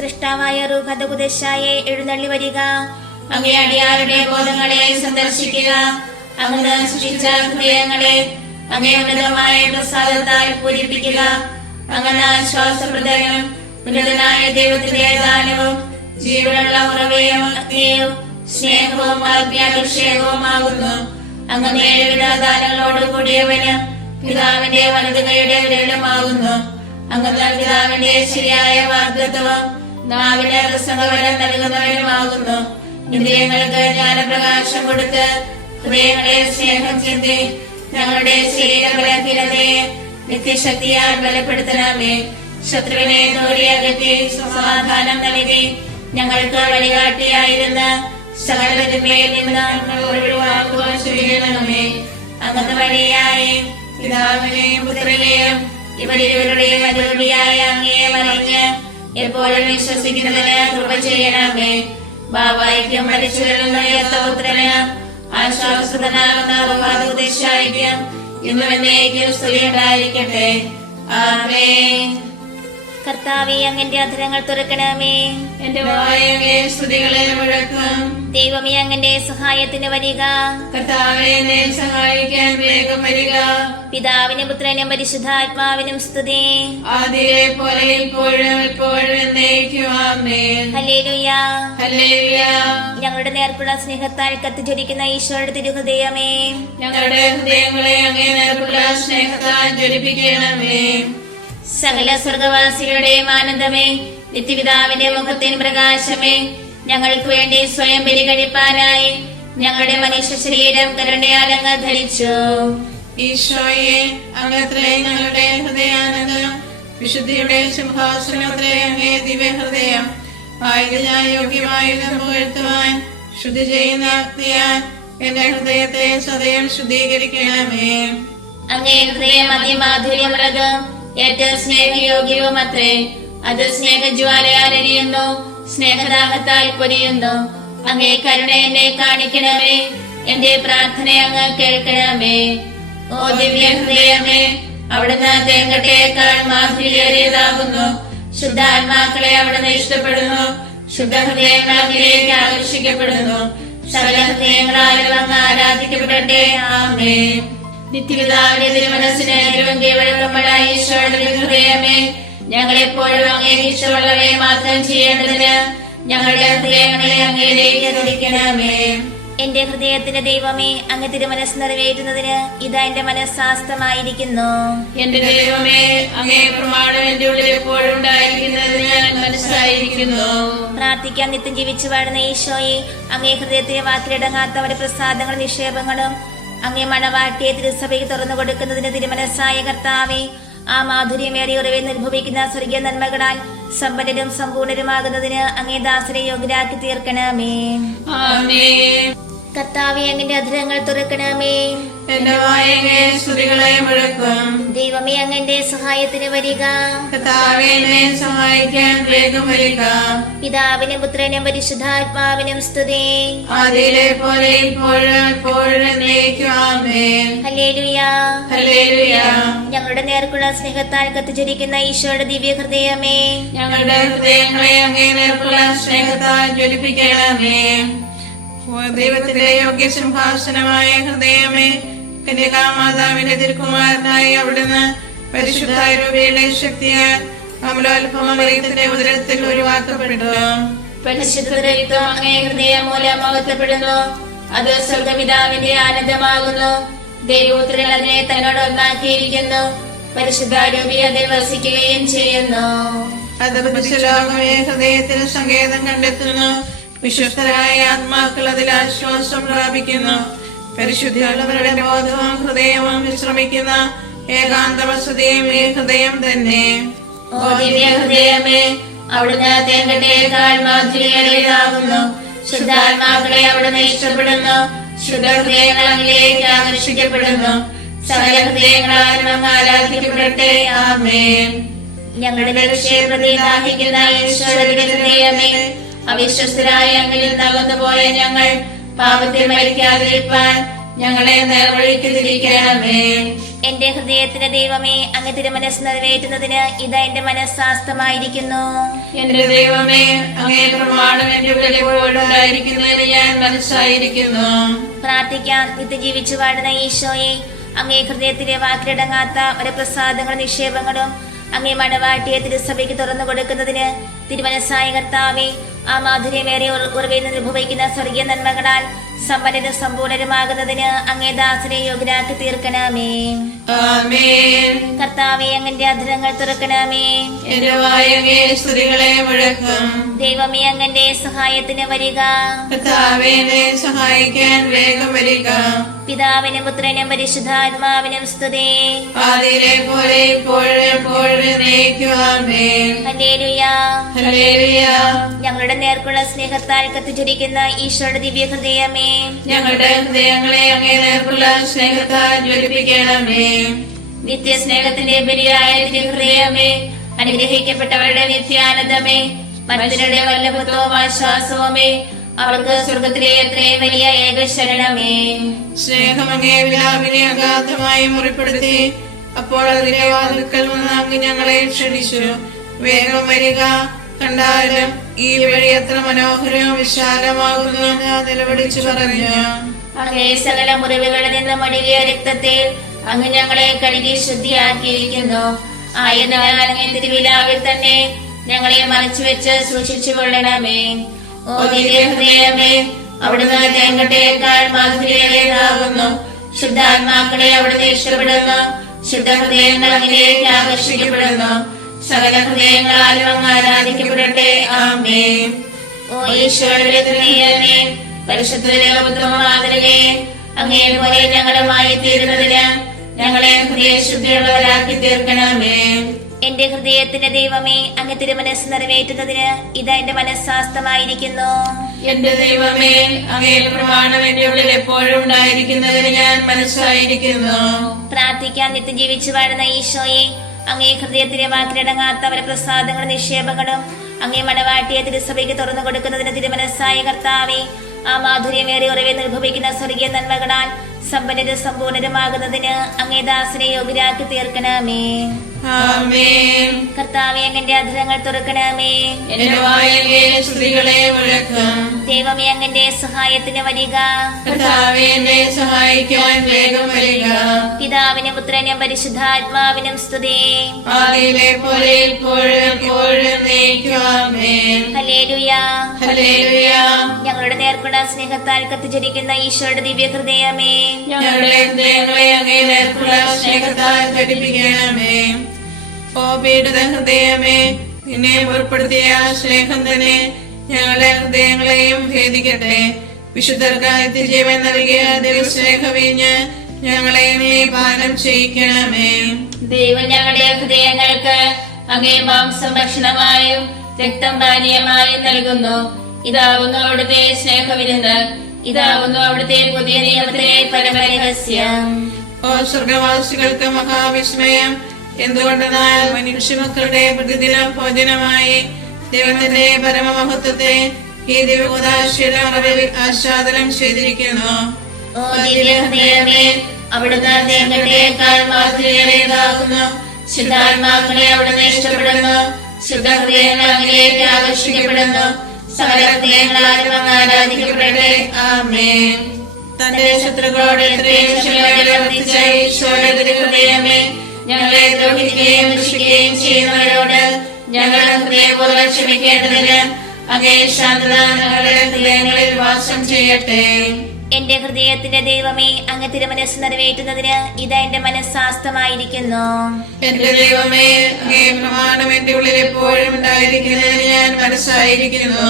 സൃഷ്ടാവായ റൂഹദകുദശായെ എഴുന്നള്ളി വരിക. അങ്ങേ അടിയാരുടെ ബോധങ്ങളെ സന്ദർശിക്കുക. അങ്ങ് സൃഷ്ടിച്ച ഹൃദയങ്ങളെ അങ്ങേ ഉന്നതമായ പ്രസാദത്താൽ പൂരിപ്പിക്കുക. അങ്ങ് ആശ്വാസപ്രദനും ഉന്നതനായ ദൈവത്തിന്റെ ദാനവും ജീവനുള്ള ഉറവയും അഗ്നിയും സ്നേഹവും ആത്മീയാഭിഷേകവുമാകുന്നു. അങ്ങ് ഏഴുവിധ ദാനങ്ങളോട് കൂടിയവന് പിതാവിന്റെ വലതുകൈയുടെ വിരലുമാകുന്നു. അങ്ങ് പിതാവിന്റെ ശരിയായ വാഗ്ദത്തവും നാവിന് പ്രസംഗവരം നൽകുന്നവനുമാകുന്നു. ഇന്ദ്രിയങ്ങൾക്ക് ജ്ഞാനപ്രകാശം കൊടുത്ത് ഹൃദയങ്ങളെ സ്നേഹം ചിന്തി ഞങ്ങളുടെ ശരീരബലഹീനതയെ നിത്യശക്തിയാൽ ബലപ്പെടുത്തണമേ. ശത്രുവിനെ ദൂരെയകറ്റി സമാധാനം നൽകി ഞങ്ങൾക്ക് വഴികാട്ടിയായിരുന്ന സകലത്തിന്മേൽ നിന്ന് ഒഴിവാക്കുവാൻ ചെയ്യണമേ. അങ്ങ് വഴിയായി പിതാവിനെയും പുത്രനെയും ഇവരിവരുടെയും അരൂപിയായ അങ്ങയെ മറിഞ്ഞ് എപ്പോഴും വിശ്വസിക്കുന്നതിന് കൃപ ചെയ്യണമേ. ബാബായിക്കും മരിച്ചവരിൽ ഉയർത്ത പുത്രന് ആശ്വാസനാകുന്ന റൂഹാദകുദശായിക്കും ഇന്നും എന്നേക്കും സ്തുതി ഉണ്ടായിരിക്കട്ടെ. ആമേൻ. കർത്താവേ, അങ്ങന്റെ അധരങ്ങൾ തുറക്കണമേ. എന്റെ വായയെ സ്തുതികളെ മുഴക്കും. ദൈവമേ, അങ്ങന്റെ സഹായത്തിന് വരിക. കർത്താവേ, എന്നെ സഹായിക്കാൻ വേഗം വരിക. പിതാവിനും പുത്രനും പരിശുദ്ധാത്മാവിനും സ്തുതി. ആദിയിലെ പോലെ ഇപ്പോഴും എപ്പോഴും എന്നേക്കും. ആമേൻ. ഹല്ലേലൂയ, ഹല്ലേലൂയ. ഞങ്ങളുടെ നേർക്കുള്ള സ്നേഹത്താൽ കത്തിജ്വലിക്കുന്ന ഈശോയുടെ തിരുഹൃദയമേ, ഞങ്ങളുടെ ഹൃദയങ്ങളെ അങ്ങേ നേർക്കുള്ള സ്നേഹത്താൽ ജ്വലിപ്പിക്കണമേ. സകല സ്വർഗവാസികളുടെയും ആനന്ദമേ, നിത്യപിതാവിന്റെ മുഖത്തിന് പ്രകാശമേ, ഞങ്ങൾക്ക് വേണ്ടി സ്വയം ബലി കഴിപ്പാനായി ഞങ്ങളുടെ മനുഷ്യ ശരീരം കരുണയാൽ അങ്ങ് ധരിച്ചു. ഈശോയെ, അങ്ങത്രേ ഞങ്ങളുടെ ഹൃദയാനന്ദം, വിശുദ്ധിയുടെ സിംഹാസനത്തിലെ അങ്ങേ ദിവ്യഹൃദയം ആയുധ യോഗ്യമായുധം പുകഴ്ത്തുവാൻ ശുദ്ധി ചെയ്യുന്ന അഗ്നിയാൽ എന്റെ ഹൃദയത്തെ സദയം ശുദ്ധീകരിക്കണമേ. അങ്ങേ ഹൃദയം അതിമാധുര്യമുള്ളതും ഏറ്റവും സ്നേഹയോഗ്യവും അത്രേ. അത് സ്നേഹജ്വാലയാൽ എരിയുന്നു, സ്നേഹദാഹത്താൽ പൊരിയുന്നു. അങ്ങേ കരുണ എന്നെ കാണിക്കണമേ. എന്റെ പ്രാർത്ഥന അങ്ങ് കേൾക്കണമേ. ഓ ദിവ്യ ഹൃദയമേ, അവിടുന്ന് തേങ്കട്ടയേക്കാൾ മാധുര്യേറിയതാകുന്നു. ശുദ്ധാത്മാക്കളെ അവിടുന്ന് ഇഷ്ടപ്പെടുന്നു. ശുദ്ധ ഹൃദയങ്ങൾ അങ്ങിലേക്ക് ആകർഷിക്കപ്പെടുന്നു. സകല ഹൃദയങ്ങളാലും അങ്ങ് ആരാധിക്കപ്പെടട്ടെ. ആമേൻ. നിത്യപിതാവിന്റെ തിരുമനസ്സിന് വഴക്കപ്പെടാൻ ഈശോയുടെ ഹൃദയമേ, ഞങ്ങളെപ്പോഴും അങ്ങേ ഇഷ്ടമുള്ളവയെ മാത്രം ചെയ്യേണ്ടതിന് ഞങ്ങളുടെ ഹൃദയങ്ങളെ അങ്ങയിലേക്ക് തുടിക്കണമേ. എന്റെ ഹൃദയത്തിന്റെ ദൈവമേ, അങ്ങ് തിരുമനസ് നിറവേറ്റുന്നതിന് ഇതാ എന്റെ മനസ്സാസ്തമായിരിക്കുന്നു. എന്റെ ദൈവമേ, അങ്ങേ പ്രമാണം എന്റെ ഉള്ളിൽ എപ്പോഴും ഉണ്ടായിരിക്കുന്നതിന് ഞാൻ മനസ്സായിരിക്കുന്നു. പ്രാർത്ഥിക്കാൻ നിത്യം ജീവിച്ചു വാഴുന്ന ഈശോയെ, അങ്ങേ ഹൃദയത്തിലെ വാക്കിലിടങ്ങാത്തവരുടെ പ്രസാദങ്ങളും നിക്ഷേപങ്ങളും അങ്ങേ മണവാട്ടിയെ തിരുസഭയ്ക്ക് തുറന്നു കൊടുക്കുന്നതിന് തിരുമനസ്സായ കർത്താവേ, ആ മാധുര്യമേറിയ ഉറവിൽ നിർഭവിക്കുന്ന സ്വർഗീയ നന്മകളാൽ സമ്പന്നരും സമ്പൂർണരുമാകുന്നതിന് അങ്ങേ ദാസരെ യോഗ്യരാക്കി തീർക്കണമേ. കർത്താവേ, അങ്ങന്റെ അധരങ്ങൾ തുറക്കണമേ. എന്റെ വായയെ സ്തുതികളെ മുഴക്കും. ദൈവമേ, അങ്ങന്റെ സഹായത്തിന് വരിക. കർത്താവേ, എന്നെ സഹായിക്കാൻ വേഗം വരിക. പിതാവിനും പുത്രനും പരിശുദ്ധാത്മാവിനും സ്തുതി. ആദിയിലെ പോലെ ഇപ്പോഴും എപ്പോഴും എന്നേക്കും. ആമേൻ. ഹല്ലേലൂയ, ഹല്ലേലൂയ. ഞങ്ങളുടെ നേർക്കുള്ള സ്നേഹത്താൽ കത്തിജ്വലിക്കുന്ന ഈശോയുടെ ദിവ്യ ഹൃദയമേ, ഞങ്ങളുടെ ഹൃദയങ്ങളെ അങ്ങേ നേർക്കുള്ള സ്നേഹത്താൽ ജ്വലിപ്പിക്കണമേ. ദൈവത്തിന്റെ യോഗ്യ സിംഹാസനമായ ഹൃദയമേ, കന്യകാമാതാവിന്റെ തിരുക്കുമാരനായി അവിടുന്ന് പരിശുദ്ധ രൂപയുടെ ശക്തിയാൽ അമലോത്ഭവത്തിന്റെ ഉദരത്തിൽ ഒഴിവാക്കപ്പെട്ടു. പരിശുദ്ധത്വം അങ്ങേ ഹൃദയം മൂലം മഹത്വപ്പെടുന്നു. അത് സ്വർഗപിതാവിന്റെ ആനന്ദമാകുന്നു. ദൈവപുത്രൻ അതിനെ തന്നോട് ഒന്നാക്കിയിരിക്കുന്നു. പരിശുദ്ധ രൂപി അതിൽ വസിക്കുകയും ചെയ്യുന്നു. അത് പുരുഷലോകമേ ഹൃദയത്തിന് സങ്കേതം കണ്ടെത്തുന്നു. വിശ്വസ്തരായ ആത്മാക്കൾ അതിൽ ആശ്വാസം പ്രാപിക്കുന്നു. പരിശുദ്ധിയുള്ളവരുടെ ബോധവും ഹൃദയവും വിശ്രമിക്കുന്ന ഏകാന്ത വസതിയും ഈ ഹൃദയം തന്നെ. ഓ ദിവ്യ ഹൃദയമേ, അവിടുന്ന് തേങ്കട്ടയേക്കാൾ മാധുര്യേറിയതാകുന്നു. ശുദ്ധാത്മാക്കളെ അവിടുന്ന് ഇഷ്ടപ്പെടുന്നു. ശുദ്ധ ഹൃദയങ്ങൾ അങ്ങിലേക്ക് ആകർഷിക്കപ്പെടുന്നു. സകല ഹൃദയങ്ങളാലും അങ്ങ് ആരാധിക്കപ്പെടട്ടെ. ആമേൻ. ഞങ്ങളുടെ രക്ഷയെ ദാഹിക്കുന്ന ഈശോയുടെ ഹൃദയമേ, അവിശ്വസ്തരായ അങ്ങിൽ നകന്നുപോയ ഞങ്ങൾ പാപത്തിൽ മരിക്കാതിരിക്കാൻ ഞങ്ങളെ നേർവഴിക്ക് തിരിക്കണമേ. എന്റെ ഹൃദയത്തിന്റെ ദൈവമേ, അങ്ങ് തിരുമനസ് നിറവേറ്റുന്നതിന് ഇതാ എന്റെ മനസ്സാസ്തമായിരിക്കുന്നു. എന്റെ ദൈവമേ, അങ്ങേ പ്രമാണം എന്റെ ഉള്ളിൽ എപ്പോഴും ഉണ്ടായിരിക്കുന്നതിന് ഞാൻ മനസ്സായിരിക്കുന്നു. പ്രാർത്ഥിക്കാം. നിത്യജീവിച്ചു വാഴുന്ന ഈശോയെ, അങ്ങേ ഹൃദയത്തിലെ വാക്കിലടങ്ങാത്ത ഒരു പ്രസാദങ്ങളും നിക്ഷേപങ്ങളും അങ്ങേ മണവാട്ടിയെ തിരുസഭയ്ക്ക് തുറന്നു കൊടുക്കുന്നതിന് തിരുമനസ്സായ കർത്താവേ, ആ മാധുര്യമേറെ ഉറവിൽ നിന്ന് അനുഭവിക്കുന്ന സ്വർഗീയ നന്മകളാൽ സമ്പന്നരും സമ്പൂർണരുമാകുന്നതിന് അങ്ങേ ദാസനെ യോഗ്യരാക്കി തീർക്കണമേ. ആമേൻ. കർത്താവേ, അങ്ങന്റെ അധരങ്ങൾ തുറക്കണമേ. എന്റെ വായങ്ങേ സ്തുതികളെ മുഴക്കും. ദൈവമേ, അങ്ങന്റെ സഹായത്തിന് വരിക. കർത്താവേ, എന്നെ സഹായിക്കാൻ വേഗം വരിക. പിതാവിനും പുത്രനും പരിശുദ്ധാത്മാവിനും സ്തുതി. ആദിയിലെ പോലെ ഇപ്പോഴും എപ്പോഴും എന്നേക്കും. ആമേൻ. ഹല്ലേലൂയ. ഹല്ലേലൂയ. ഞങ്ങളുടെ നേർക്കുള്ള സ്നേഹത്താൽ കത്തിച്ചൊരിക്കുന്ന ഈശോയുടെ ദിവ്യ ഹൃദയമേ, ഞങ്ങളുടെ ഹൃദയങ്ങളെ അങ്ങേ നേർക്കുള്ള സ്നേഹത്താൽ ജ്വലിപ്പിക്കണമേ. നിത്യസ്നേഹത്തിന്റെ ബലിയായ ഹൃദയമേ, അനുഗ്രഹിക്കപ്പെട്ടവരുടെ നിത്യാനന്ദമേ, മനുഷ്യരുടെ വല്ലഭത്വവും ആശ്വാസവുമേ, അവർക്ക് സ്വർഗത്തിലെ എത്രയും വലിയ ഏകശരണമേ. സ്നേഹം അങ്ങേ വിലാപിനെ അഗാധമായി മുറിപ്പെടുത്തി അപ്പോൾ അതിലെ വാതിൽക്കൽ വന്ന് അങ്ങ് ഞങ്ങളെ ക്ഷണിച്ചു. വേഗം വരിക, കണ്ടാലും ഈ വഴി എത്ര മനോഹരവും വിശാലമാകുന്നു ഞാൻ നിലവിളിച്ചു പറഞ്ഞു. അങ്ങേ സകല മുറിവുകളിൽ നിന്ന് മടികിയ രക്തത്തിൽ അങ്ങ് ഞങ്ങളെ കഴുകി ശുദ്ധിയാക്കിയിരിക്കുന്നു. ആയതിനാൽ അങ്ങേ തിരുവിലാവിൽ തന്നെ ഞങ്ങളെ മറച്ചുവെച്ച് സൂക്ഷിച്ചു കൊള്ളണമേ. ഓ ദിവ്യ ഹൃദയമേ, അവിടുന്ന് തേങ്കട്ടയേക്കാൾ മാധുര്യേറിയതാകുന്നു. ശുദ്ധാത്മാക്കളെ അവിടുന്ന് ഇഷ്ടപ്പെടുന്നു. ശുദ്ധഹൃദയങ്ങൾ അങ്ങിലേക്ക് ആകർഷിക്കപ്പെടുന്നു. സകല ഹൃദയങ്ങളാലും അങ്ങ് ആരാധിക്കപ്പെടട്ടെ. ആമേൻ. ഓ ഈശോയുടെ ഹൃദയമേ, പരിശുദ്ധമാതൃകേ, അങ്ങേ പോലെ ഞങ്ങളുമായി തീരുന്നതിന് ഞങ്ങളെ ഹൃദയശുദ്ധിയുള്ളവരാക്കി തീർക്കണമേ. എന്റെ ഹൃദയത്തിന്റെ ദൈവമേ, അങ്ങ് തിരുമനസ് നിറവേറ്റുന്നതിന് ഇതാ എന്റെ മനസ്സാസ്തമായിരിക്കുന്നു. എന്റെ ദൈവമേ, അങ്ങേ പ്രമാണം എന്റെ ഉള്ളിൽ എപ്പോഴും ഉണ്ടായിരിക്കുന്നതിന് ഞാൻ മനസ്സായിരിക്കുന്നു. പ്രാർത്ഥിക്കാൻ. നിത്യജീവിച്ചു വാഴുന്ന ഈശോയെ, അങ്ങേ ഹൃദയത്തിലെ വാക്കിലടങ്ങാത്ത അവരെ പ്രസാദങ്ങളും നിക്ഷേപങ്ങളും അങ്ങേ മണവാട്ടിയെ തിരുസഭയ്ക്ക് തുറന്നു കൊടുക്കുന്നതിന് തിരുമനസ്സായ കർത്താവേ, ആ മാധുര്യമേറെ ഉറവിൽ നിർഭവിക്കുന്ന സ്വർഗീയ നന്മകളാൽ സമ്പന്നരും സമ്പൂർണരുമാകുന്നതിന് അങ്ങേ ദാസനെ യോഗ്യരാക്കി തീർക്കണമേ. ആമേൻ. കർത്താവേ, അങ്ങന്റെ അധരങ്ങൾ തുറക്കണമേ. എന്റെ വായങ്ങേ സ്തുതികളെ മുഴക്കും. ദൈവമേ, അങ്ങന്റെ സഹായത്തിന് വരിക. കർത്താവേ, എന്നെ സഹായിക്കാൻ വേഗം വരിക. പിതാവിനും പുത്രനും പരിശുദ്ധാത്മാവിനും സ്തുതി. ആദിയിലെ പോലെ ഇപ്പോഴും എപ്പോഴും എന്നേക്കും. ആമേൻ. ഹല്ലേലൂയ. ഹല്ലേലൂയ. ഞങ്ങളുടെ നേർക്കുള്ള സ്നേഹത്താൽ കത്തിച്ചൊരിക്കുന്ന ഈശോയുടെ ദിവ്യ ഹൃദയമേ, ഞങ്ങളുടെ ഹൃദയങ്ങളെ അങ്ങേ നേർക്കുള്ള സ്നേഹത്താൽ ഘടിപ്പിക്കണമേ. ഓ പീഡിത ഹൃദയമേ, നിന്നെ മുറിപ്പെടുത്തിയ സ്നേഹം തന്നെ ഞങ്ങളുടെ ഹൃദയങ്ങളെയും ഭേദിക്കട്ടെ. വിശുദ്ധർക്കായി നിത്യജീവൻ നൽകിയ ദൈവസ്നേഹവീഞ്ഞ് ഞങ്ങളെയും നീ പാനം ചെയ്യിക്കണമേ. ദൈവം ഞങ്ങളുടെ ഹൃദയങ്ങൾക്ക് അങ്ങേ മാംസം ഭക്ഷണമായും രക്തം പാനീയമായും നൽകുന്നു. ഇതാവുന്നു അവിടുത്തെ സ്നേഹവിരുന്ന്. ഇതാവുന്നു അവിടുത്തെ പുതിയ നിയമത്തിലെ പരമരഹസ്യം. ഓ സ്വർഗവാസികൾക്ക് മഹാവിസ്മയം, എന്തുകൊണ്ടെന്നാൽ മനുഷ്യമക്കളുടെ പ്രതിദിന ഭോജനമായി ദൈവത്തിന്റെ പരമമഹത്വത്തെ ഈ ദിവ്യകൂദാശയുടെ മറവിൽ ആസ്വാദനം ചെയ്തിരിക്കുന്നു. ഓ ദിവ്യ ഹൃദയമേ, അവിടുന്ന് തേങ്കട്ടയേക്കാൾ മാധുര്യേറിയതാകുന്നു. ശുദ്ധാത്മാക്കളെ അവിടുന്ന് ഇഷ്ടപ്പെടുന്നു. ശുദ്ധഹൃദയങ്ങൾ അങ്ങിലേക്ക് ആകർഷിക്കപ്പെടുന്നു. സകല ഹൃദയങ്ങളാലും അങ്ങ് ആരാധിക്കപ്പെടട്ടെ. ആമേൻ. തന്റെ ശത്രുക്കളോട് എത്രയും ക്ഷമയോടെ പ്രവർത്തിച്ച ഈശോയുടെ ഹൃദയമേ, ഞങ്ങളെ ദ്രോഹിക്കുകയും ദുഷിക്കുകയും ചെയ്യുന്നവരോട് ഞങ്ങൾ ഹൃദയപൂർവ്വം ക്ഷമിക്കേണ്ടതിന് അങ്ങേ ശാന്തത ഞങ്ങളുടെ ഹൃദയങ്ങളിൽ വാസം ചെയ്യട്ടെ. എന്റെ ഹൃദയത്തിന്റെ ദൈവമേ, അങ്ങ് തിരുമനസ് നിറവേറ്റുന്നതിന് ഇതാ എന്റെ മനസ്സാസ്തമായിരിക്കുന്നു. എന്റെ ദൈവമേ, അങ്ങേ പ്രമാണം എന്റെ ഉള്ളിൽ എപ്പോഴും ഉണ്ടായിരിക്കുന്നതിന് ഞാൻ മനസ്സായിരിക്കുന്നു.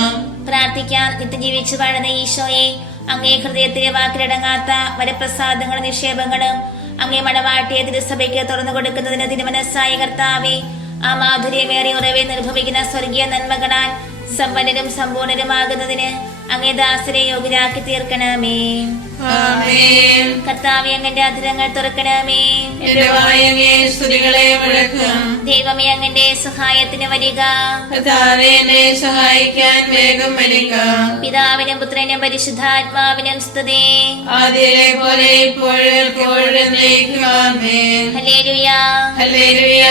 പ്രാർത്ഥിക്കാൻ. നിത്യജീവിച്ചു വാഴുന്ന ഈശോയെ, അങ്ങേ ഹൃദയത്തിലെ വാക്കിലടങ്ങാത്ത വരപ്രസാദങ്ങളും നിക്ഷേപങ്ങളും അങ്ങേ മണവാട്ടിയെ തിരുസഭയ്ക്ക് തുറന്നു കൊടുക്കുന്നതിന് തിരുമനസ്സായ കർത്താവേ, ആ മാധുര്യമേറിയ ഉറവിൽ നിർഭവിക്കുന്ന സ്വർഗീയ നന്മകളാൽ സമ്പന്നരും സമ്പൂർണരുമാകുന്നതിന് അങ്ങേ ദാസരെ യോഗ്യരാക്കി തീർക്കണമേ. ആമേൻ. കർത്താവേ അങ്ങന്റെ അധരങ്ങൾ തുറക്കണമേ. എന്റെ വായ അങ്ങേ സ്തുതികളെ മുഴക്കും. ദൈവമേ അങ്ങന്റെ സഹായത്തിന് വരിക. കർത്താവേ എന്നെ സഹായിക്കാൻ വേഗം വരിക. പിതാവിനും പുത്രനും പരിശുദ്ധാത്മാവിനും സ്തുതി. ആദ്യയിലെ പോലെ ഇപ്പോഴും എപ്പോഴും എന്നേക്കും ആമേൻ. ഹല്ലേലൂയ. ഹല്ലേലൂയ.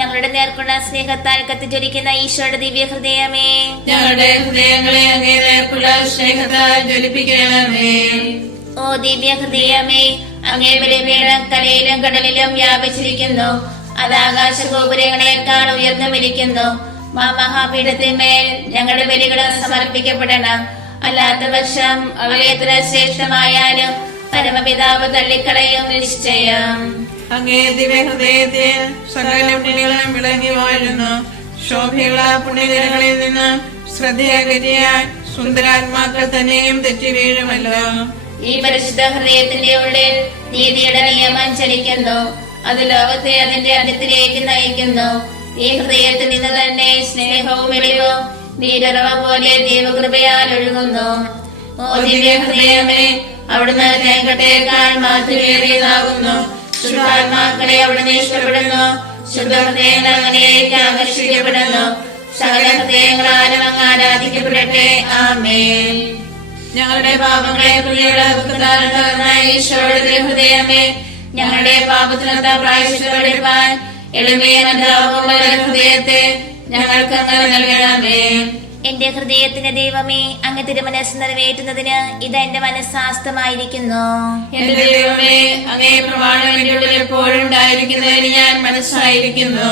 ഞങ്ങളുടെ നേർക്കുള്ള സ്നേഹത്താൽ കത്തിജ്വലിക്കുന്ന ഈശോയുടെ ദിവ്യ ഹൃദയമേ, ഞങ്ങളുടെ ഹൃദയങ്ങളെ അങ്ങേ നേർക്കുള്ള സ്നേഹത്താൽ ജ്വലിപ്പിക്കണമേ. ഓ ദിവ്യ ഹൃദയമേ, അങ്ങേ ബലിപീഠം കരയിലും കടലിലും വ്യാപിച്ചിരിക്കുന്നു. അത് ആകാശ ഗോപുരങ്ങളെക്കാൾ ഉയർന്നു വിരിക്കുന്നു. മഹാപീഠത്തിന്മേൽ ഞങ്ങളുടെ ബലികളും സമർപ്പിക്കപ്പെടണം. അല്ലാത്ത പക്ഷം അവയെത്ര ശ്രേഷ്ഠമായാലും പരമപിതാവ് തള്ളിക്കളയും നിശ്ചയം. അങ്ങേ ദിവ്യ ഹൃദയത്തിൽ സകല പുണ്യങ്ങളും വിളങ്ങി വാഴുന്നു. ശോഭയുള്ള പുണ്യകരങ്ങളിൽ നിന്ന് ശ്രദ്ധയകറ്റിയാൽ സുന്ദരാത്മാക്കൾ തന്നെയും തെറ്റി വീഴുമല്ലോ. ഈ പരിശുദ്ധ ഹൃദയത്തിന്റെ ഉള്ളിൽ നീതിയുടെ നിയമം ചലിക്കുന്നു. അത് ലോകത്തെ അതിന്റെ അന്ത്യത്തിലേക്ക് നയിക്കുന്നു. ഈ ഹൃദയത്തിൽ നിന്ന് തന്നെ സ്നേഹവും വെളിവും നീരുറവ പോലെ ദൈവകൃപയാൽ ഒഴുകുന്നു. ഓ ദിവ്യ ഹൃദയമേ, അവിടുന്ന് തേങ്കട്ടേക്കാൾ മാധുര്യേറിയതാകുന്നു. ശുദ്ധാത്മാക്കളെ അവിടുന്ന് ഇഷ്ടപ്പെടുന്നു. ശുദ്ധഹൃദയങ്ങൾ അങ്ങനെയൊക്കെ ആകർഷിക്കപ്പെടുന്നു. സകല ഹൃദയങ്ങളാലും അങ്ങ് ആരാധിക്കപ്പെടട്ടെ. ആമേൻ. ഞങ്ങളുടെ പാപങ്ങളെ പ്രിയയുടെ ഈശോയുടെ ഹൃദയമേ, ഞങ്ങളുടെ പാപത്തിനൊത്ത പ്രായശ്ചിത്തപ്പെടുവാൻ എളിമയെ മനോഹരമായ ഹൃദയത്തെ ഞങ്ങൾക്ക് അങ്ങ് നൽകണമേ. എന്റെ ഹൃദയത്തിന്റെ ദൈവമേ, അങ്ങ് തിരുമനസ് നിറവേറ്റുന്നതിന് ഇത് എന്റെ മനസ്സാസ്തമായിരിക്കുന്നു. എന്റെ ദൈവമേ, അങ്ങേ പ്രമാണം എന്റെ ഉള്ളിൽ എപ്പോഴും ഉണ്ടായിരിക്കുന്നതിന് ഞാൻ മനസ്സായിരിക്കുന്നു.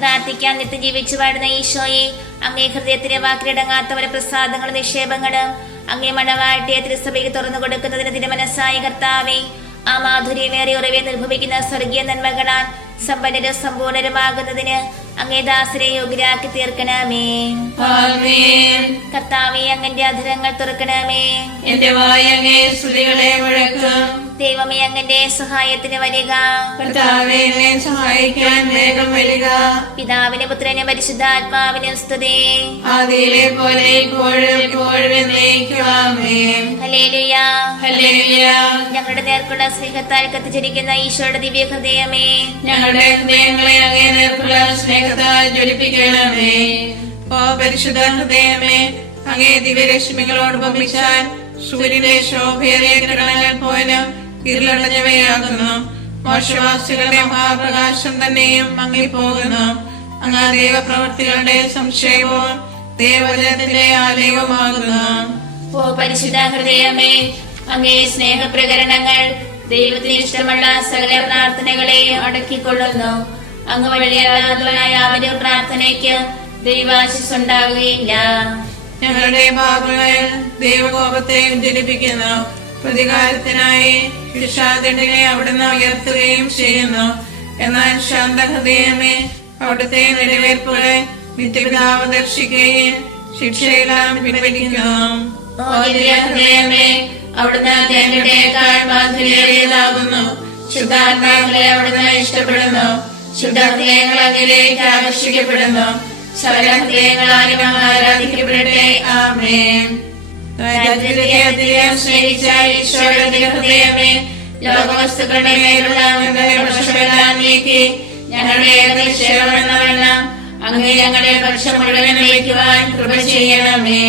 പ്രാർത്ഥിക്കാൻ നിത്യജീവിച്ചു വാഴുന്ന ഈശോയെ, അങ്ങേ ഹൃദയത്തിലെ വാക്കിലടങ്ങാത്തവരെ പ്രസാദങ്ങളും നിക്ഷേപങ്ങളും അങ്ങേ മണവാട്ടിയെ തിരുസഭയ്ക്ക് തുറന്നു കൊടുക്കുന്നതിന് തിരുമനസ്സായ കർത്താവേ, ആ മാധുര്യമേറിയ ഉറവെ നിർഭവിക്കുന്ന സ്വർഗീയ നന്മകളാൽ സമ്പന്നരും സമ്പൂർണരുമാകുന്നതിന് അങ്ങേ ദാസരെ യോഗ്യരാക്കി തീർക്കണമേ. ആമേൻ. കർത്താവേ, അങ്ങന്റെ അധരങ്ങൾ തുറക്കണമേ. എന്റെ വായ അങ്ങേ സ്തുതികളെ മുഴക്കും. ദൈവമേ, അങ്ങന്റെ സഹായത്തിന് വരിക. കർത്താവേ എന്നെ സഹായിക്കാൻ വേഗം വരിക. പിതാവിനും പുത്രനും പരിശുദ്ധാത്മാവിനും സ്തുതി. ആദിയിലെ പോലെ ഇപ്പോഴും എപ്പോഴും എന്നേക്കും ആമേൻ. ഹല്ലേലൂയ. ഹല്ലേലൂയ. ഞങ്ങളുടെ നേർക്കുള്ള സ്നേഹത്താൽ കത്തിച്ചിരിക്കുന്ന ഈശോയുടെ ദിവ്യ ഹൃദയമേ, ഞങ്ങളുടെ ഹൃദയങ്ങളെ അങ്ങേ നേർക്കുള്ള സ്നേഹത്താൽ ജ്വലിപ്പിക്കണമേ. ഓ പരിശുദ്ധ ഹൃദയമേ, അങ്ങേ ദിവ്യരശ്മികളോട് ഉപമിച്ചാൽ സൂര്യന്റെ ശോഭയേറിയ കിരണങ്ങൾ പോലും ഇരുളടഞ്ഞവയാകുന്നു. മോശവാസികളുടെ മഹാപ്രകാശം തന്നെയും മങ്ങിപ്പോകുന്നു. അങ്ങ് ദൈവപ്രവൃത്തികളുടെ സംശയവും ദൈവവചനത്തിന്റെ ആലയവുമാകുന്നു. ഓ പരിശുദ്ധ ഹൃദയമേ, അങ്ങേ സ്നേഹപ്രകരണങ്ങൾ ദൈവത്തിന് ഇഷ്ടമുള്ള സകല പ്രാർത്ഥനകളെയും അടക്കിക്കൊള്ളുന്നു. അങ്ങ് വഴിയല്ലാത്തവനായ അവരുടെ പ്രാർത്ഥനയ്ക്ക് ദൈവാശിസ് ഉണ്ടാവുകയില്ല. ഞങ്ങളുടെ പാപങ്ങൾ ദൈവകോപത്തെ ഉജ്ജ്വലിപ്പിക്കുന്നു. പ്രതികാരത്തിനായി ശിക്ഷാദണ്ഡിനെ അവിടുന്ന് ഉയർത്തുകയും ചെയ്യുന്നു. എന്നാൽ ശാന്തഹൃദയമേ, അവിടുത്തെ നിലവേർപ്പുകളെ നിത്യപിതാവ് ദർശിക്കുകയും ശിക്ഷയെല്ലാം പിൻവലിക്കുന്നു. ഓ ദിവ്യ ഹൃദയമേ, അവിടുന്ന് തേങ്ങട്ടേക്കാൾ മാധുര്യേറിയതാകുന്നു. ശുദ്ധാത്മാക്കളെ അവിടുന്ന് ഇഷ്ടപ്പെടുന്നു. ശുദ്ധഹൃദയങ്ങൾ അങ്ങിലേക്ക് ആകർഷിക്കപ്പെടുന്നു. സകല ഹൃദയങ്ങളാലും അങ്ങ് ആരാധിക്കപ്പെടട്ടെ. ആമേൻ. സ്നേഹിച്ച ഈശോയുടെ ഹൃദയമേ, ലോകവസ്തുക്കളുടെ മേലുള്ള പക്ഷമെല്ലാം നീക്കി ഞങ്ങളുടെ നിക്ഷേപമെന്നവണ്ണം അങ്ങ് ഞങ്ങളുടെ പക്ഷം മുഴുവൻ നയിക്കുവാൻ കൃപ ചെയ്യണമേ.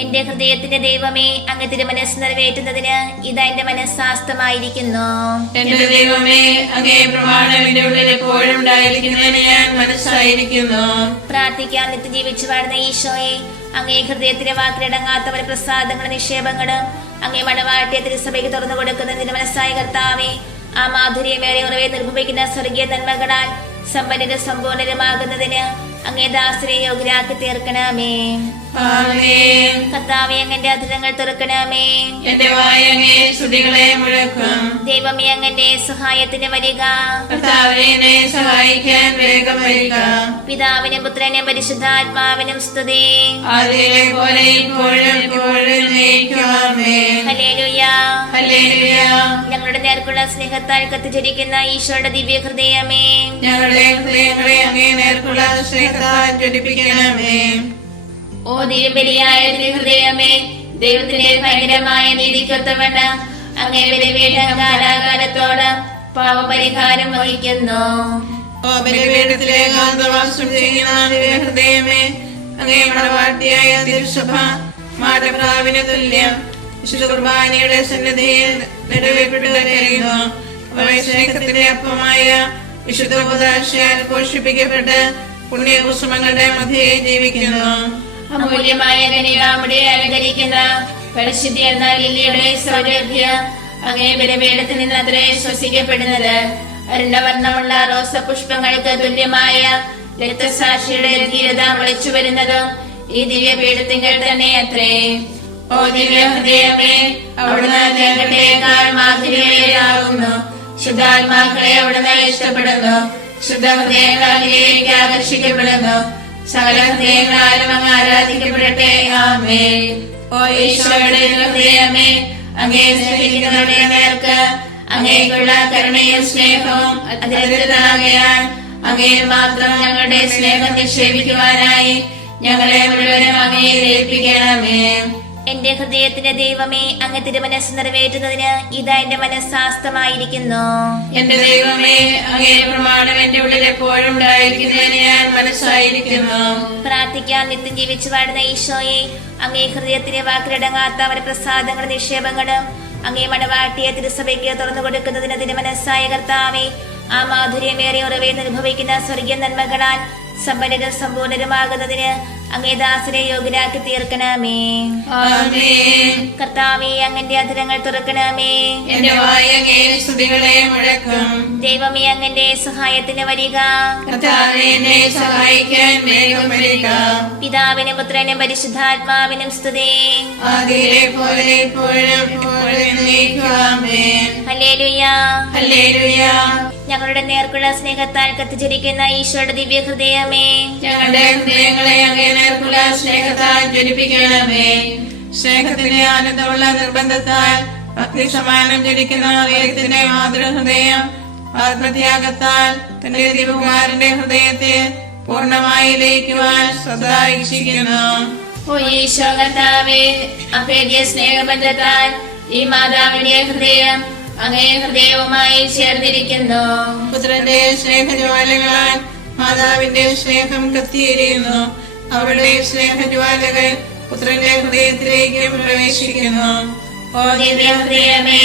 എന്റെ ഹൃദയത്തിന്റെ ദൈവമേ, അങ്ങ് തിരുമനസ് നിറവേറ്റുന്നതിന് ഇത് എന്റെ മനസ്സാസ്തമായിരിക്കുന്നു. എന്റെ ദൈവമേ, അങ്ങേ പ്രമാണം എന്റെ ഉള്ളിൽ എപ്പോഴും ഉണ്ടായിരിക്കുന്നതിന് ഞാൻ മനസ്സായിരിക്കുന്നു. പ്രാർത്ഥിക്കാൻ നിത്യജീവിച്ചു വാഴുന്ന ഈശോയെ, അങ്ങേ ഹൃദയത്തിലെ വാക്കിലടങ്ങാത്തവരെ പ്രസാദങ്ങളും നിക്ഷേപങ്ങളും അങ്ങേ മണവാട്ടിയെ തിരുസഭയ്ക്ക് തുറന്നു കൊടുക്കുന്നതിന് മനസ്സായ കർത്താവേ, ആ മാധുര്യമേറിയ ഉറവെ നിർഭവിക്കുന്ന സ്വർഗീയ നന്മകളാൽ സമ്പന്നരും സമ്പൂർണരുമാകുന്നതിന് അങ്ങേ ദാസരെ യോഗ്യരാക്കി തീർക്കണമേ. ആമേൻ. കർത്താവേ, അങ്ങന്റെ അധരങ്ങൾ തുറക്കണമേ. എന്റെ വായ അങ്ങേ സ്തുതികളെ മുഴക്കും. ദൈവമേ, അങ്ങന്റെ സഹായത്തിന് വരിക. കർത്താവേ എന്നെ സഹായിക്കാൻ വേഗം വരിക. പിതാവിനും പുത്രനും പരിശുദ്ധാത്മാവിനും സ്തുതി. ആദിയിലെ പോലെ ഇപ്പോഴും എപ്പോഴും എന്നേക്കും ആമേൻ. ഹല്ലേലൂയ. ഹല്ലേലൂയ. ഞങ്ങളുടെ നേർക്കുള്ള സ്നേഹത്താൽ കത്തിച്ചിരിക്കുന്ന ഈശോയുടെ ദിവ്യ ഹൃദയമേ, ഞങ്ങളുടെ ഹൃദയങ്ങളെ അങ്ങേ നേർക്കുള്ള സ്നേഹത്താൽ ജ്വലിപ്പിക്കണമേ. ഓ ദിവ്യബലിയായ ഹൃദയമേ, ദൈവത്തിന്റെ ഭയങ്കരമായ നീതിക്കൊത്തവണ്ണം അങ്ങേ ബലിപീഠം കാലാകാലത്തോട് പാപപരിഹാരം വഹിക്കുന്നു. ഓ ബലിപീഠത്തിലെ ഏകാന്തവാസം ചെയ്യുന്ന ഹൃദയമേ, അങ്ങേ മണവാട്ടിയായ തിരുസഭ മാടപ്രാവിന് തുല്യം വിശുദ്ധ കുർബാനയുടെ സന്നിധിയിൽ നിറവേറ്റു കഴിയുന്നു. സ്നേഹത്തിന്റെ അപ്പമായ വിശുദ്ധ ഉപദാശയാൽ പോഷിപ്പിക്കപ്പെട്ട് പുണ്യകുസുമങ്ങളുടെ മധ്യേ ജീവിക്കുന്നു. അമൂല്യമായ കനികാമുടെ അലങ്കരിക്കുന്ന പരിശുദ്ധി എന്ന ലില്ലിയുടെ സൗരഭ്യം അങ്ങേ ബലിപീഠത്തിൽ നിന്ന് അത്രേ ശ്വസിക്കപ്പെടുന്നത്. അരുണവർണ്ണമുള്ള റോസപുഷ്പങ്ങൾക്ക് തുല്യമായ രക്തസാക്ഷിയുടെ ധീരത വിളിച്ചു വരുന്നതും ഈ ദിവ്യപീഠത്തിങ്കൽ തന്നെ അത്രേ. ഓ ദിവ്യ ഹൃദയമേ, അവിടുന്ന് തേങ്ങട്ടേക്കാൾ മാധുര്യമേറിയാകുന്നു. ശുദ്ധാത്മാക്കളെ അവിടുന്ന് ഇഷ്ടപ്പെടുന്നു. ശുദ്ധ ഹൃദയങ്ങളിലേക്ക് ആകർഷിക്കപ്പെടുന്നു. സകല ഹൃദയങ്ങളാലും അങ്ങ് ആരാധിക്കപ്പെടട്ടെ. ആമേൻ. ഓ ഈശോയുടെ ഹൃദയമേ, അങ്ങേ സ്നേഹിക്കുന്നവരുടെ നേർക്ക് അങ്ങേക്കുള്ള കരുണയും സ്നേഹവും അതിരതാകയാൽ അങ്ങേ മാത്രം ഞങ്ങളുടെ സ്നേഹം നിക്ഷേപിക്കുവാനായി ഞങ്ങളെ മുഴുവനും അങ്ങേ ഏൽപ്പിക്കണമേ. എന്റെ ഹൃദയത്തിന്റെ ദൈവമേ, അങ്ങ് തിരുമനസ് നിറവേറ്റുന്നതിന് ഇതാ എന്റെ മനസ്സാസ്തമായിരിക്കുന്നു. എന്റെ ദൈവമേ, അങ്ങേ പ്രമാണം എന്റെ ഉള്ളിൽ എപ്പോഴും ഉണ്ടായിരിക്കുന്നതിന് ഞാൻ മനസ്സായിരിക്കുന്നു. പ്രാർത്ഥിക്കാൻ നിത്യം ജീവിച്ചു വാഴുന്ന ഈശോയെ, അങ്ങേ ഹൃദയത്തിലെ വാക്കിലടങ്ങാത്ത വരപ്രസാദങ്ങളും നിക്ഷേപങ്ങളും അങ്ങേ മണവാട്ടിയെ തിരുസഭയ്ക്ക് തുറന്നു കൊടുക്കുന്നതിന് തിരുമനസ്സായ കർത്താവേ, ആ മാധുര്യമേറിയ ഉറവെ അനുഭവിക്കുന്ന സ്വർഗീയ നന്മകളാൽ സമ്പന്നരും സമ്പൂർണരുമാകുന്നതിന് അങ്ങേ ദാസരെ യോഗ്യരാക്കി തീർക്കണമേ. ആമേൻ. കർത്താവേ, അങ്ങന്റെ അധരങ്ങൾ തുറക്കണമേ. എന്റെ വായ അങ്ങേ സ്തുതികളെ മുഴക്കും. ദൈവമേ, അങ്ങന്റെ സഹായത്തിന് വരിക. കർത്താവേ, എന്നെ സഹായിക്കാൻ വേഗം വരിക. പിതാവിനും പുത്രനും പരിശുദ്ധാത്മാവിനും സ്തുതി. ആദിയിലെ പോലെ ഇപ്പോഴും എപ്പോഴും എന്നേക്കും. ആമേൻ. ഹല്ലേലൂയ. ഹല്ലേലൂയ. ഞങ്ങളുടെ നേർക്കുള്ള സ്നേഹത്താൽ കത്തിച്ചിരിക്കുന്ന ഈശോയുടെ ദിവ്യ ഹൃദയമേ, ഞങ്ങളുടെ ഹൃദയങ്ങളെ അങ്ങേ നേർക്കുള്ള സ്നേഹത്താൽ ജ്വലിപ്പിക്കണമേ. സ്നേഹത്തിന്റെ ആനന്ദമുള്ള നിർബന്ധത്താൽ ഭക്തി സമാനം ജ്വലിക്കുന്ന ദൈവത്തിന്റെ മാതൃഹൃദയം ആത്മത്യാഗത്താൽ തന്റെ ദിവകുമാരന്റെ ഹൃദയത്തെ പൂർണ്ണമായി ലയിക്കുവാൻ സദാ ഇച്ഛിക്കുന്നു. ഓ ഈശോ കർത്താവേ, അഭേദ്യ സ്നേഹബന്ധത്താൽ ഈ മാതാവിന്റെ ഹൃദയം അങ്ങേ ഹൃദയവുമായി ചേർന്നിരിക്കുന്നു. പുത്രന്റെ സ്നേഹജ്വാലകളാൽ മാതാവിന്റെ സ്നേഹം കത്തിയിരിക്കുന്നു. അവളുടെ സ്നേഹജ്വാലകൾ പുത്രന്റെ ഹൃദയത്തിലേക്ക് പ്രവേശിക്കുന്നു. ഓ ദിവ്യ ഹൃദയമേ,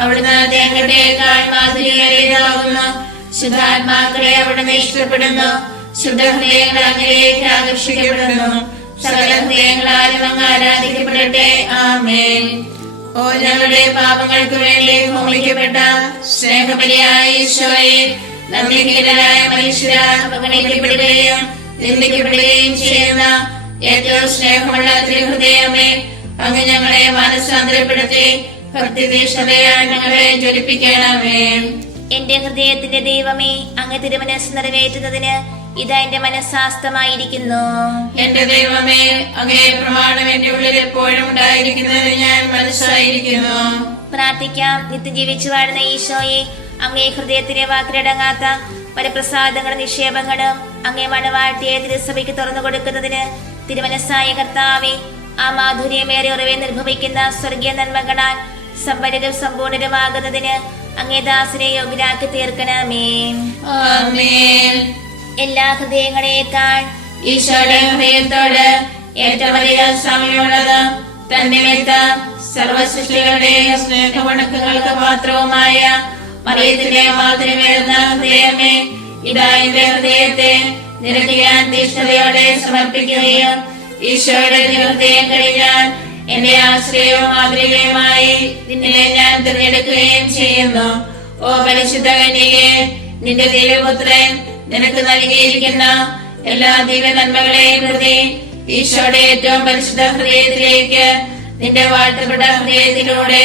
അവിടുന്ന് തേങ്ങട്ടേക്കാൾ മാധുര്യമേറിയതാകുന്നു. ശുദ്ധാത്മാക്കളെ അവിടുന്ന് ഇഷ്ടപ്പെടുന്നു. ശുദ്ധ ഹൃദയങ്ങൾ അങ്ങേക്ക് ആകർഷിക്കപ്പെടുന്നു. സകല ഹൃദയങ്ങളാലും അങ്ങ് ആരാധിക്കപ്പെടട്ടെ. ആമേൻ. ഓ ഞങ്ങളുടെ പാപങ്ങൾക്ക് വേണ്ടി ഹോമിക്കപ്പെട്ട സ്നേഹബലിയായ ഈശോയെ, നന്ദിഹീനരായ മനുഷ്യരാൽ അവഗണിക്കപ്പെടുകയും നിന്ദിക്കപ്പെടുകയും ചെയ്യുന്ന ഏറ്റവും സ്നേഹമുള്ള തിരുഹൃദയമേ, അങ്ങ് ഞങ്ങളെ മാനസാന്തരപ്പെടുത്തി ഭക്തിതീഷ്ണതയാൽ ഞങ്ങളെ ജ്വലിപ്പിക്കണമേ. എന്റെ ഹൃദയത്തിന്റെ ദൈവമേ, അങ്ങ് തിരുമനസ് നിറവേറ്റുന്നതിന് ഇതാ എന്റെ മനസ്സാസ്തമായിരിക്കുന്നു. എന്റെ ദൈവമേ, അങ്ങേ പ്രമാണം എന്റെ ഉള്ളിൽ എപ്പോഴും ഉണ്ടായിരിക്കുന്നതിന് ഞാൻ മനസ്സായിരിക്കുന്നു. പ്രാർത്ഥിക്കാം. നിത്യം ജീവിച്ചു വാഴുന്ന ഈശോയെ, അങ്ങേ ഹൃദയത്തിലെ വാക്കിലടങ്ങാത്ത വരപ്രസാദങ്ങളും നിക്ഷേപങ്ങളും അങ്ങേ മണവാട്ടിയെ തിരുസഭയ്ക്ക് തുറന്നു കൊടുക്കുന്നതിന് തിരുമനസ്സായ കർത്താവേ, ആ മാധുര്യമേറിയ ഉറവെ നിർഭവിക്കുന്ന സ്വർഗീയ നന്മകളാൽ സമ്പന്നരും സമ്പൂർണരുമാകുന്നതിന് അങ്ങേ ദാസരെ യോഗ്യരാക്കി തീർക്കണമേ. ആമേൻ. എല്ലാ ഹൃദയങ്ങളെക്കാൾ ഈശോയുടെ ഹൃദയത്തോട് ഏറ്റവും അധികം സമയമുള്ളത് തന്നിമിത്തം സർവസൃഷ്ടികളുടെയും സ്നേഹവണക്കങ്ങൾക്ക് പാത്രവുമായ മറിയത്തിന്റെ മാതൃമേറുന്ന ഹൃദയമേ, ഇതാ എന്റെ ഹൃദയത്തെ നിനക്ക് ഞാൻ തീഷ്ണതയോടെ സമർപ്പിക്കുകയും ഈശോയുടെ ഹൃദയം കഴിഞ്ഞാൽ എന്റെ ആശ്രയവും മാതൃകയുമായി നിന്നെ ഞാൻ തിരഞ്ഞെടുക്കുകയും ചെയ്യുന്നു. ഓ പരിശുദ്ധ കന്യകേ, നിന്റെ ദിവ്യപുത്രൻ നിനക്ക് നൽകിയിരിക്കുന്ന എല്ലാ ദിവ്യ നന്മകളെയും പ്രതി ഈശോയുടെ ഏറ്റവും പരിശുദ്ധ ഹൃദയത്തിലേക്ക് നിന്റെ വാഴ്ത്തപ്പെട്ട ഹൃദയത്തിലൂടെ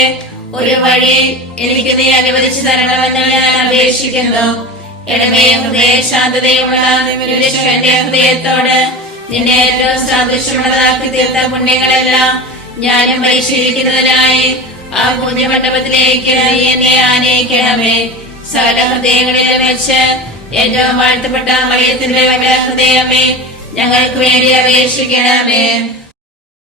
ഒരു വഴി എനിക്ക് നീ അനുവദിച്ചു തരണമെന്ന് ഞാൻ അപേക്ഷിക്കുന്നു. എളിമ ഹൃദയ ശാന്തതയുള്ള എന്റെ ഹൃദയത്തോട് നിന്നെ ഏറ്റവും സാദൃശ്യമുള്ളതാക്കി തീർത്ത പുണ്യങ്ങളെല്ലാം ഞാനും പരിശീലിക്കുന്നതിനായി ആ പുണ്യമണ്ഡപത്തിലേക്ക് നീ എന്നെ ആനയിക്കണമേ. സകല ഹൃദയങ്ങളിലും വെച്ച് ഏറ്റവും വാഴ്ത്തപ്പെട്ട മറിയത്തിന്റെ ഹൃദയമേ, ഞങ്ങൾക്ക് വേണ്ടി അപേക്ഷിക്കണമേ.